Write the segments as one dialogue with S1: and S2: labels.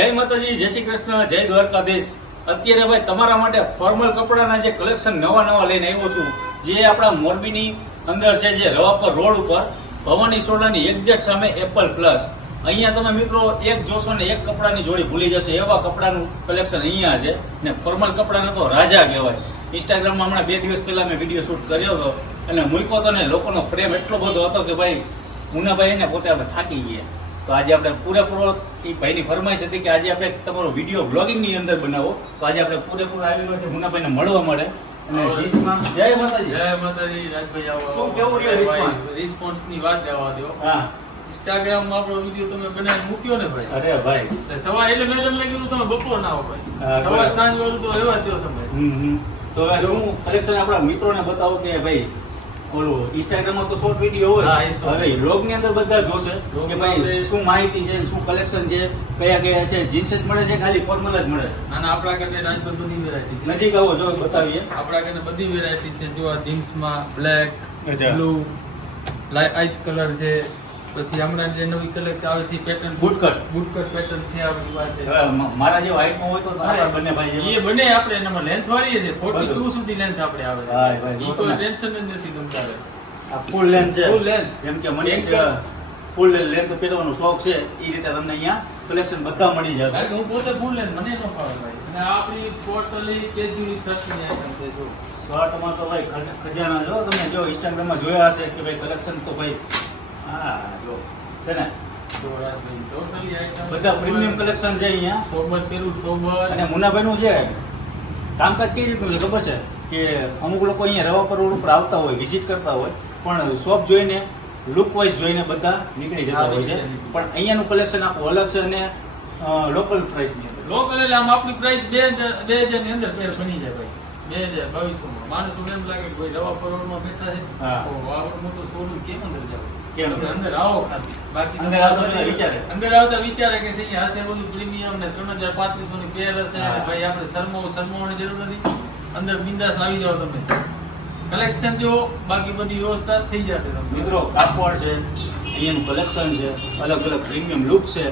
S1: જય માતાજી, જય શ્રી કૃષ્ણ, જય દ્વારકાધીશ. અત્યારે ભાઈ તમારા માટે ફોર્મલ કપડાના જે કલેક્શન નવા નવા લઈને આવ્યો છું, જે આપણા મોરબીની અંદર છે, જે રવાપર રોડ ઉપર, ભવાની સોડાની એક્ઝેક્ટ સામે એપલ પ્લસ અહીંયા તમે મિત્રો એક જોશો ને એક કપડાની જોડી ભૂલી જશે, એવા કપડાનું કલેક્શન અહીંયા છે. ને ફોર્મલ કપડાના તો રાજા કહેવાય. ઇન્સ્ટાગ્રામમાં હમણાં બે દિવસ પહેલાં મેં વીડિયો શૂટ કર્યો હતો, અને મૂક્યો હતો ને લોકોનો પ્રેમ એટલો બધો હતો કે ભાઈ, મુનાભાઈ ને પોતે આપણે થાકી ગયા. તો આજે આપણે પૂરેપૂરો એ ભાઈની ફરમાઈશ હતી કે આજે આપણે તમારો વીડિયો બ્લોગિંગની અંદર બનાવો. તો આજે આપણે પૂરેપૂરો આવેલો છે. મુનાભાઈને મળવા મળે. અને રિસ્કમાં જય માતાજી.
S2: જય માતાજી રાજભાઈ આવો.
S1: શું કેવું રહ્યું
S2: રિસ્પોન્સની વાત જવા દો
S1: હા.
S2: ઇન્સ્ટાગ્રામમાં આપણો વીડિયો તમે બનાવીને મૂક્યો ને ભાઈ?
S1: અરે ભાઈ.
S2: એટલે સવાર એટલે મેં તમને કીધું તમે બપોર ના આવો ભાઈ. સવાર સાંજ વાળું તો એવા જ દો તમે.
S1: તો શું કલેક્શન આપણા મિત્રોને બતાવો કે ભાઈ ઓલું ઇન્સ્ટાગ્રામમાં તો શોર્ટ વીડિયો હોય.
S2: એ.
S1: હવે બ્લોગની અંદર બધા જોશે કે ભાઈ શું માહિતી છે શું કલેક્શન છે કયા કયા છે જીન્સ જ મળે છે ખાલી ફોર્મલ જ મળે?
S2: અને આપણા કને રાજકોટ બધી વેરાયટી
S1: નજીક આવો જો બતાવીએ.
S2: આપણા કને બધી વેરાયટી છે. જો આ જીન્સમાં બ્લેક. બ્લુ આઈસ કલર છે. પછી હમણાં જે નવી કલેક્ટ આવે છે પેટર્ન
S1: બુટકટ.
S2: બુટકટ પેટર્ન છે આપણી પાસે.
S1: મારા જે મારા જેવા હાઈટમાં હોય તો આપણે બંને ભાઈ
S2: એ બંને આપણે એનામાં લેન્થ વાળીએ છે. 42 સુધી લેન્થ આપણે આવે. છે
S1: ભાઈ,
S2: કોઈ ટેન્શન જ નથી.
S1: આ ફૂલ લેન્થ છે.
S2: ફૂલ લેન્થ
S1: જેમ કે મને ફૂલ લેન્થ પહેરવાનો શોખ છે એ રીતે તમને અહીંયા કલેક્શન બધા મળી જશે.
S2: કારણ કે હું પોતે ફૂલ લેન્થ મને ન ફાવે ભાઈ. અને આપણી ટોટલી કેજ્યુઅલી શર્ટની આઈટમ છે જો
S1: શર્ટમાં તો ભાઈ ખજ- ખજાના જો તમે જો ઇન્સ્ટાગ્રામમાં જોયા હશે કે ભાઈ કલેક્શન તો ભાઈ હા જો છે ને? બધા પ્રીમિયમ કલેક્શન છે અહીંયા.
S2: સોબર પેલું સોબર
S1: અને મુનાભાઈનું છે. કામકાજ કઈ રીતનું છે ખબર છે? કે અમુક લોકો અહીંયા રવા પર રોડ ઉપર આવતા હોય વિઝિટ કરતા હોય પણ શોપ જોઈને લુક વાઇઝ જોઈને બધા નીકળી જતા હોય છે. પણ અહીંયાનું કલેક્શન આખું અલગ છે અને લોકલ પ્રાઇસની અંદર.
S2: લોકલ એટલે આમ આપણી પ્રાઇસ બે હજાર બે હજારની અંદર પેર બની જાય ભાઈ. બે હજાર બાવીસો માં માણસો એમ લાગે ભાઈ રવા માં બેઠા છે. તો મોટું શોરૂમ કેમ અંદર જાવ? અંદર આવો બાકી
S1: અંદર આવતા વિચારે.
S2: અંદર આવતા વિચારે કે અહીંયા હશે બધું પ્રીમિયમ ને ત્રણ હજાર પાંત્રીસો ની પેર હશે ભાઈ આપણે શરમાવો શરમાવાની જરૂર નથી. અંદર બિંદાસ આવી જાઓ તમે. કલેક્શન જો બાકી બધી વ્યવસ્થા થઈ જશે તમને.
S1: મિત્રો કાપડ છે અહીંયાનું કલેક્શન છે અલગ અલગ પ્રીમિયમ લુક છે.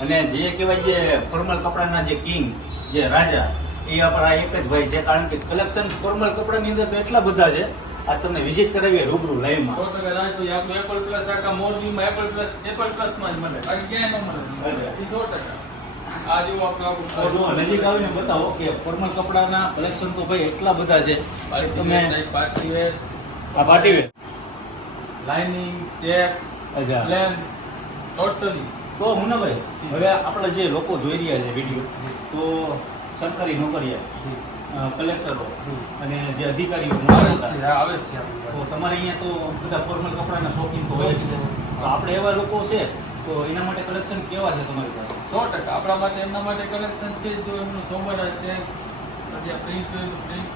S1: અને જે કહેવાય જે ફોર્મલ કપડાના જે કિંગ જે રાજા એ આપણા એક જ ભાઈ છે. કારણ કે કલેક્શન ફોર્મલ કપડાની અંદર તો એટલા બધા છે. આ તમને વિઝિટ કરાવીએ રૂબરૂ લાઈવમાં
S2: તો તમે રાજભાઈ તો એપલ પ્લસ આખા મોરબીમાં એપલ પ્લસ એપલ પ્લસમાં જ મળે. બાકી ક્યાંય ન મળે.
S1: 100% નજીક આવીને બતાવો કે ફોર્મલ કપડાના કલેક્શન તો ભાઈ એટલા બધા છે તમે
S2: પાર્ટી
S1: આ party
S2: lining check plain totally
S1: તો ભાઈ હવે આપણે જે લોકો જોઈ રહ્યા છે વીડિયો તો સરકારી નોકરીયા કલેક્ટરો અને જે અધિકારીઓ
S2: આવે છે આવે છે
S1: તો તમારે અહીંયા તો બધા ફોર્મલ કપડાના શોખીન તો હોય જ છે. તો આપણે એવા લોકો છે તો એના માટે કલેક્શન કેવા છે તમારી પાસે?
S2: સો ટકા. આપણા માટે એમના માટે કલેક્શન છે જો એમનું સોબર છે.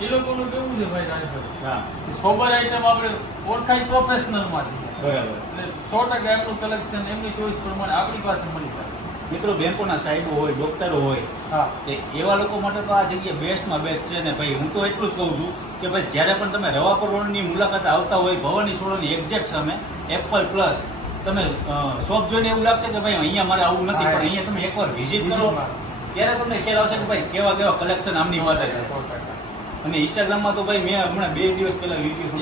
S2: એ લોકોનું કેવું છે ભાઈ રાજભાઈ. સોબર આઈટમ આપણે ઓળખાય પ્રોફેશનલમાંથી.
S1: બરાબર.
S2: એટલે સો ટકા એમનું કલેક્શન એમની ચોઈસ પ્રમાણે આપણી પાસે મળી જાય.
S1: મિત્રો બેંકોના સાહેબો હોય ડોક્ટરો હોય
S2: હા.
S1: એ એવા લોકો માટે તો આ જગ્યા બેસ્ટમાં બેસ્ટ છે ને ભાઈ હું તો એટલું જ કહું છું કે ભાઈ જ્યારે પણ તમે રવાપર રોડની મુલાકાત આવતા હોય ભવાની સોળોની એક્ઝેક્ટ સામે એપલ પ્લસ તમે શોપ જોઈને એવું લાગશે કે ભાઈ અહીંયા મારે આવું નથી પણ અહીંયા તમે એકવાર વિઝિટ કરો. ત્યારે તમને ખ્યાલ આવશે કે ભાઈ કેવા કેવા કલેક્શન આમની પાસે. અને ઇન્સ્ટાગ્રામમાં તો ભાઈ મેં હમણાં બે દિવસ પહેલા વીડિયો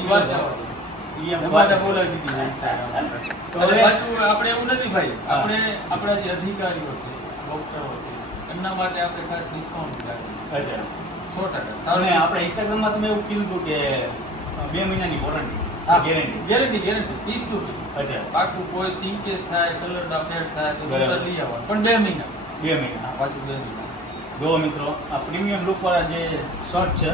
S2: વાત આપણે એવું નથી ભાઈ. આપણે આપણા જે અધિકારીઓ છે ડોક્ટરો છે એમના માટે આપણે ખાસ ડિસ્કાઉન્ટ રાખીએ. સો ટકા.
S1: આપણે ઇન્સ્ટાગ્રામમાં તમે એવું કીધું કે બે મહિનાની warranty guarantee
S2: guarantee guarantee piece to piece પાકું કોઈ સિંકેજ થાય કલર ફેડ થાય તો
S1: બરાબર.
S2: લઈ આવવાનું. પણ બે મહિના.
S1: બે મહિના.
S2: પાછું બે મહિના.
S1: જો મિત્રો આ પ્રીમિયમ લુકવાળા જે શર્ટ છે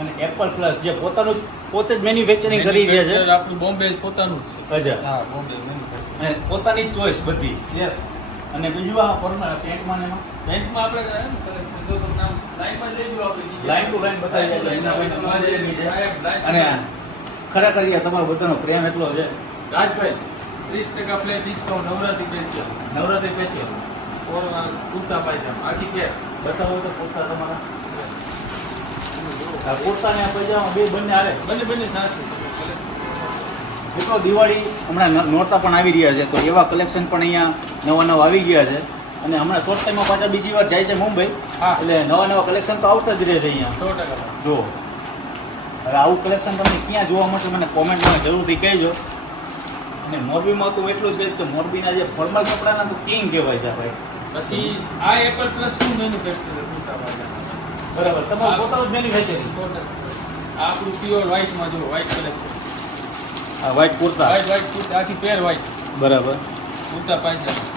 S1: અને એપલ પ્લસ જે પોતાનું પોતે જ મેન્યુફેક્ચરિંગ કરી રહ્યા છે.
S2: આપણું બોમ્બે પોતાનું જ છે.
S1: અચ્છા.
S2: હા બોમ્બે મેન્યુફેક્ચર
S1: અને પોતાની ચોઇસ ચોઈસ બધી.
S2: યસ
S1: અને બીજું આ ફોર્મલ પેન્ટમાં ને
S2: પેન્ટમાં આપણે જો તમને આમ લાઈનમાં લઈ જાઓ આપણે.
S1: લાઈન ટુ લાઈન બતાવી જાય. અને ખરેખર યાર તમારો બધાનો પ્રેમ એટલો છે.
S2: રાજભાઈ ત્રીસ ટકા flat discount Navratri special
S1: Navratri special
S2: kurta pyjama આખી પેર
S1: બતાવો તો કુર્તા તમારા. આ કુર્તા ને પાયજામા બે બંને હારે
S2: બંને બંને સાથે
S1: મિત્રો દિવાળી હમણાં નોરતા પણ આવી રહ્યા છે તો એવા કલેક્શન પણ અહીંયા નવા નવા આવી ગયા છે. અને હમણાં શોર્ટ ટાઈમમાં પાછા બીજી વાર જાય છે મુંબઈ.
S2: હા.
S1: એટલે નવા નવા કલેક્શન તો આવતા જ રહે છે અહીંયા.
S2: સો ટકા.
S1: જો હવે આવું કલેક્શન તમને ક્યાં જોવા મળશે મને કોમેન્ટમાં જરૂરથી કહેજો. અને મોરબીમાં તો એટલું જ કહીશ કે મોરબીના જે ફોર્મલ કપડાના તો કિંગ કહેવાય છે ભાઈ.
S2: પછી આ એપલ પ્લસનું મેન્યુફેક્ચર
S1: બરાબર. તમારું પોતાનું જ મેન્યુફેક્ચરિંગ
S2: આ આપણું પ્યોર વ્હાઇટમાં જો વ્હાઇટ કલેક્શન
S1: આ white kurta.
S2: White white kurta આખી પેર વ્હાઇટ
S1: બરાબર.
S2: કુર્તા પાયજામા.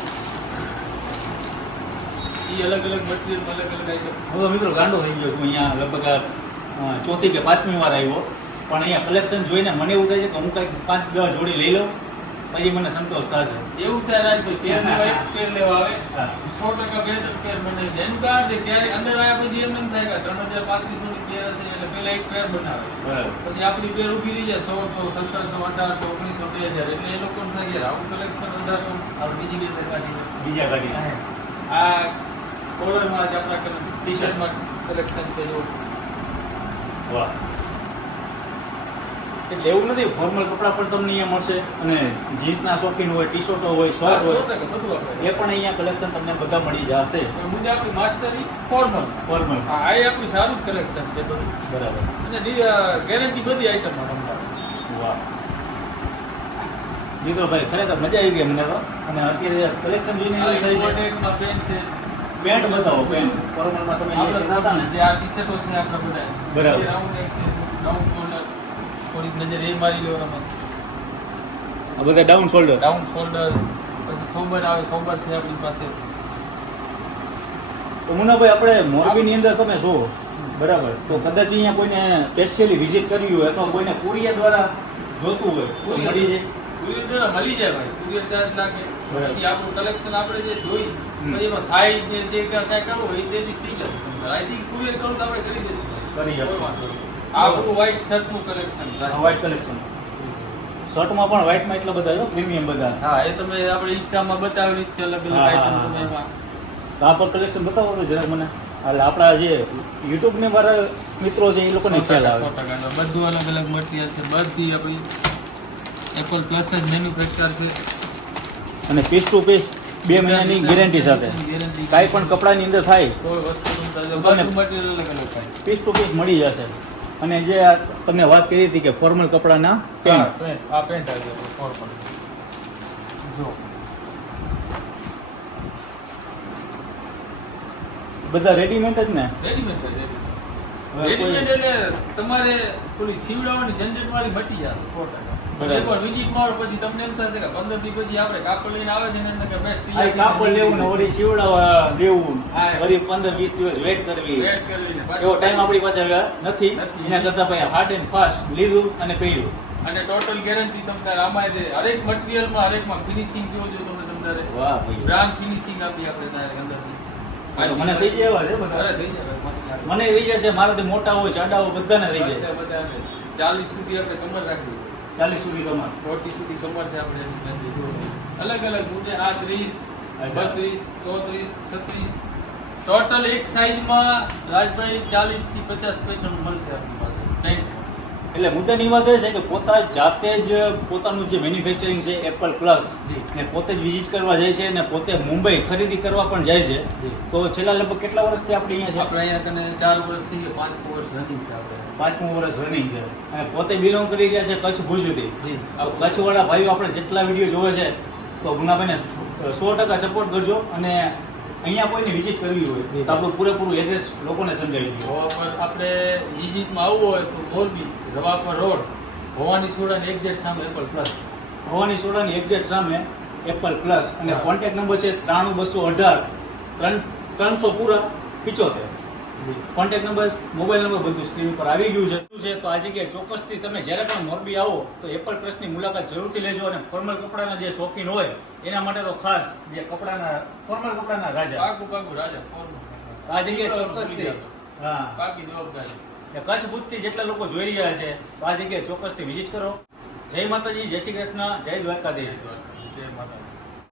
S2: અલગ અલગ મટીરિયલ અલગ અલગ આઈટમ
S1: હું તો મિત્રો ગાંડો થઈ ગયો છું અહીંયા લગભગ ચોથી કે પાંચમી વાર આવ્યો. પણ અહીંયા કલેક્શન જોઈને મને એવું થાય છે કે હું કંઈક પાંચ દસ જોડી લઈ લઉં. પછી મને સંતોષ થશે.
S2: એવું ત્યાં રાજભાઈ પેર લેવા એક પેર લેવા આવે. સો ટકા બે પેર બને છે. એનું કારણ છે ક્યારે અંદર આવ્યા પછી એમ એમ થાય કે ત્રણ હજાર પાંત્રીસો ની પેર હશે એટલે પેલા એક પેર બનાવે. પછી આપણી પેર ઊભી રહી જાય સોળસો સત્તરસો અઢારસો ઓગણીસો બે હજાર. એટલે એ લોકોને થાય યાર આવું કલેક્શન અઢારસો આ બીજી બે પેર કાઢી
S1: બીજા કાઢી
S2: આ કોલરમાં જ આપણા ટી શર્ટમાં કલેક્શન છે જો.
S1: વાહ. એટલે એવું નથી ફોર્મલ કપડાં પણ તમને અહીંયા મળશે અને જીન્સના શોખીન હોય ટી શર્ટો હોય શર્ટ હોય એ પણ અહીંયા કલેક્શન તમને બધા મળી જશે.
S2: આપણી માસ્ટરી ફોર્મલ
S1: ફોર્મલ
S2: હા આ આપણું સારું કલેક્શન છે બધું.
S1: બરાબર.
S2: અને ગેરંટી બધી આઈટમમાં તમને
S1: વાહ. મિત્રો ભાઈ ખરેખર મજા આવી ગઈ મને તો. અને અત્યારે કલેક્શન જોઈને છે.
S2: પેન્ટ
S1: બતાવો પેન્ટ ફોર્મલમાં તમે જે
S2: આ ટી શર્ટો છે આપણા બધા.
S1: બરાબર.
S2: રાઉન્ડ રાઉન્ડ થોડીક નજર એ મારી લો તમે
S1: આ બધા ડાઉન શોલ્ડર
S2: ડાઉન શોલ્ડર પછી સોબર આવે સોબર છે આપણી પાસે.
S1: તો મુનાભાઈ આપણે મોરબીની અંદર તમે છો બરાબર. તો કદાચ અહીંયા કોઈને સ્પેશિયલી વિઝિટ કરવી હોય અથવા કોઈને કુરિયર દ્વારા જોતું હોય તો મળી જાય.
S2: કુરિયર દ્વારા મળી જાય ભાઈ. કુરિયર ચાર્જ લાગે. પછી આપણું કલેક્શન આપણે જે જોઈ પછી એમાં સાઈઝ ને જે કાંઈ કરવું હોય એ ચેન્જીસ થઈ જાય. આઈ થિંક કુરિયર કરું તો આપણે કરી દઈશું.
S1: કરી
S2: કોઈ
S1: આપશો.
S2: વાંધો નહીં. આ આપણું વ્હાઈટ શર્ટનું કલેક્શન
S1: વ્હાઇટ કલેક્શન શર્ટમાં પણ વ્હાઇટમાં એટલા બધા છે પ્રીમિયમ બધા.
S2: હા એ તમે આપણે ઇન્સ્ટામાં બતાવેલી છે અલગ અલગ આઈટમ તમે એમાં
S1: તો આ પર કલેક્શન બતાવો તો જરાક મને. એટલે આપણા જે યુટ્યુબને મારા મિત્રો છે એ લોકોને ખ્યાલ આવે.
S2: બધું અલગ અલગ મટીરિયલ છે બધી આપણી એપલ પ્લસ જ મેન્યુફેક્ચર છે.
S1: અને પીસ ટુ પીસ બે મહિનાની ગેરંટી સાથે. કાંઈ પણ કપડાની અંદર થાય પીસ ટુ પીસ મળી જશે. અને જે આ તમને વાત કરી હતી કે ફોર્મલ કપડાના પેન્ટ.
S2: આ પેન્ટ આવી ગયો ફોર્મલ. જો
S1: બધા રેડીમેડ જ ને
S2: રેડીમેડ છે
S1: હવે
S2: રેડીમેડ એટલે તમારે પેલી સીવડાવવાની ઝંઝટ વાળી મટી જાય સો ટકા. એકવાર વિઝિટ મારો પછી તમને એમ થશે કે પંદર દી પછી આપણે કાપડ લઈને આવે છે ને કે best
S1: આ કાપડ લેવું ને વળી સીવડાવવા દેવું. વળી પંદર વીસ દિવસ વેટ કરવી.
S2: Wait કરીને
S1: એવો ટાઈમ આપણી પાસે નથી. એના કરતા ભાઈ હાર્ડ એન્ડ ફાસ્ટ લીધું અને પહેર્યું.
S2: અને ટોટલ ગેરંટી તમને છે હરેક મટીરિયલમાં હરેકમાં ફિનિશિંગ કેવો જો તમે તમને બ્રાન્ડ ફિનિશિંગ આપી આપણે
S1: તો મને થઈ જાય છે બધા?
S2: છે.
S1: મને થઈ જશે મારાથી મોટા હોય હોય બધાને થઈ જાય
S2: ચાલીસ સુધી આપણે કમર રાખવી
S1: ચાલીસ સુધી કમર.
S2: ફોર્ટી સુધી કમર છે આપણે અલગ અલગ મુદ્દે આ ત્રીસ બત્રીસ ચોત્રીસ છત્રીસ. ટોટલ એક સાઈઝમાં રાજભાઈ ચાલીસથી પચાસ પેટર્ન મળશે આપણી પાસે.
S1: એટલે મુદ્દાની વાત એ છે કે પોતા જાતે જ પોતાનું જે મેન્યુફેક્ચરિંગ છે એપલ પ્લસ. ને પોતે જ વિઝિટ કરવા જાય છે અને પોતે મુંબઈ ખરીદી કરવા પણ જાય છે. તો છેલ્લા લગભગ કેટલા વર્ષથી આપણે અહીંયા છે?
S2: આપણે અહીંયા તને ચાર વર્ષથી પાંચ વર્ષ રનિંગ છે આપણે.
S1: પાંચમું વર્ષ રનિંગ છે. અને પોતે બિલોંગ કરી રહ્યા છે કચ્છ ભુજ સુધી. કચ્છવાળા ભાઈઓ આપણે જેટલા વીડિયો જોવે છે તો ગુનાભાઈને સો ટકા સપોર્ટ કરજો અને અહીંયા કોઈને વિઝિટ કરવી હોય. તો આપણું પૂરેપૂરું એડ્રેસ લોકોને સમજાવી
S2: દઈએ આપણે વિઝિટમાં આવવું હોય તો મોરબી રવાપર રોડ ભવાની સોડાની એક્ઝેટ સામે એપલ પ્લસ
S1: ભવાની સોડાની એક્ઝેટ સામે એપલ પ્લસ અને. કોન્ટેક્ટ નંબર છે ત્રાણું બસો અઢાર ત્રણ ત્રણસો પૂરા પિચોતેર કોન્ટેક્ટ નંબર મોબાઈલ નંબર બધું સ્ક્રીન ઉપર આવી ગયું છે. છે? તો આ જગ્યાએ ચોક્કસથી તમે જ્યારે પણ મોરબી આવો તો એપલ પ્રેસની મુલાકાત જરૂરથી લેજો અને ફોર્મલ કપડાના જે શોખીન હોય એના માટે તો ખાસ જે કપડાના ફોર્મલ કપડાના રાજા.
S2: પાકું પાકું રાજા
S1: આ જગ્યાએ ચોક્કસથી. હા.
S2: બાકી જવાબદારી.
S1: કચ્છ ભૂતથી જેટલા લોકો જોઈ રહ્યા છે તો આ જગ્યાએ ચોક્કસથી વિઝિટ કરો. જય માતાજી જય શ્રી કૃષ્ણ જય દ્વારકાધીશ.
S2: જય માતા